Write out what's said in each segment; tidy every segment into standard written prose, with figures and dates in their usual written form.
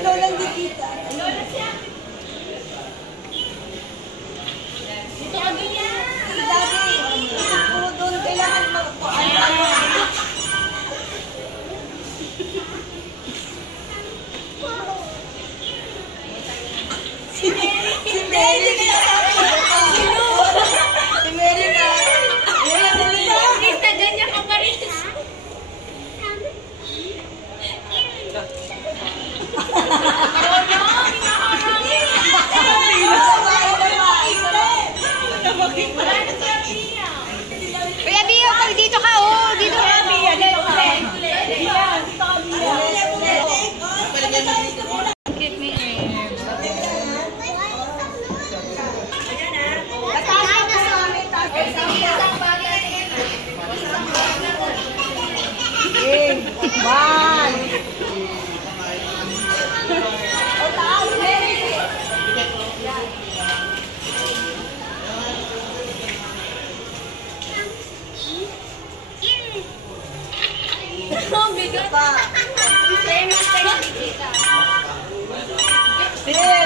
Lola hindi kita. Lola siya. Dito ka ganyan. Si Daddy, kung doon kailangan Si Mary na. Si Mary na. Please, na ganyan ka pa rin. Kuya Bio, pag dito ka, oh. Dito ka. Cute me,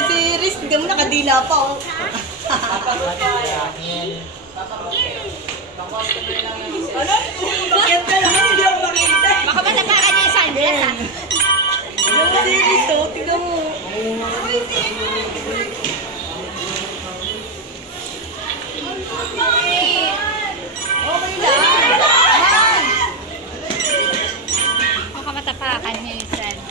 Si Riz, hanggang nakadila pa, oh. Ano? Maganda lang, hindi ako makita. Baka matapakan niya yung sunglass, ha? Tignan mo si Riz, oh. Tignan mo. Okay lang. Baka matapakan niya yung sunglass.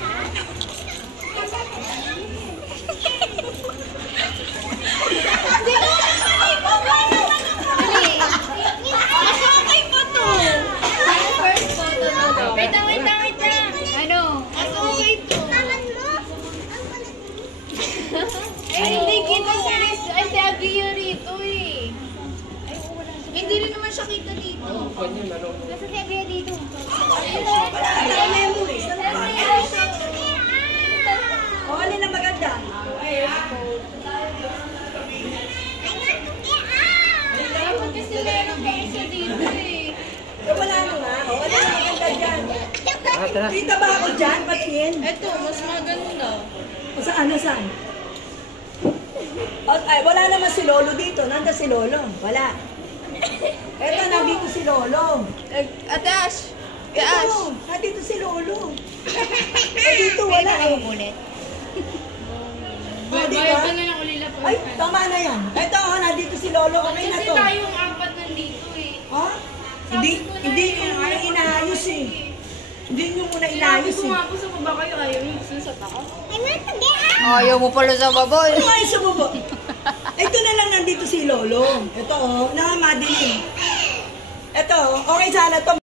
Hindi kita si Riz. Ay, si Abby rito eh. Hindi rin naman siya kita dito. Nasa si Abby dito. Oh, ano na maganda? Dapat kasi meron pa siya dito eh. Wala na nga. Oh, ano na maganda dyan? Kita ba ako dyan? Patingin. Eto, mas maganda. O saan? Ano saan? Ay, wala naman si Lolo dito. Nanda si Lolo. Wala. Eto, nandito si Lolo. Ate Ash. Ito, nandito si Lolo. Dito, wala eh. Ulit. Oh, diba? Bayad ka na lang ulila po. Ay, tama na yan. Eto, nandito si Lolo. Okay na Kasi to. tayong apat nandito eh. Ha? Hindi nyo muna inaayos eh. Hindi nyo muna inaayos Kung eh. nga po sa baba kayo, ayaw yung gusto sa taas. Ayaw mo pala sa baboy. Ano nga yung sa baba? Ito na lang nandito si Lolo. Ito oh, nakamadilim. Ito, okay sana to.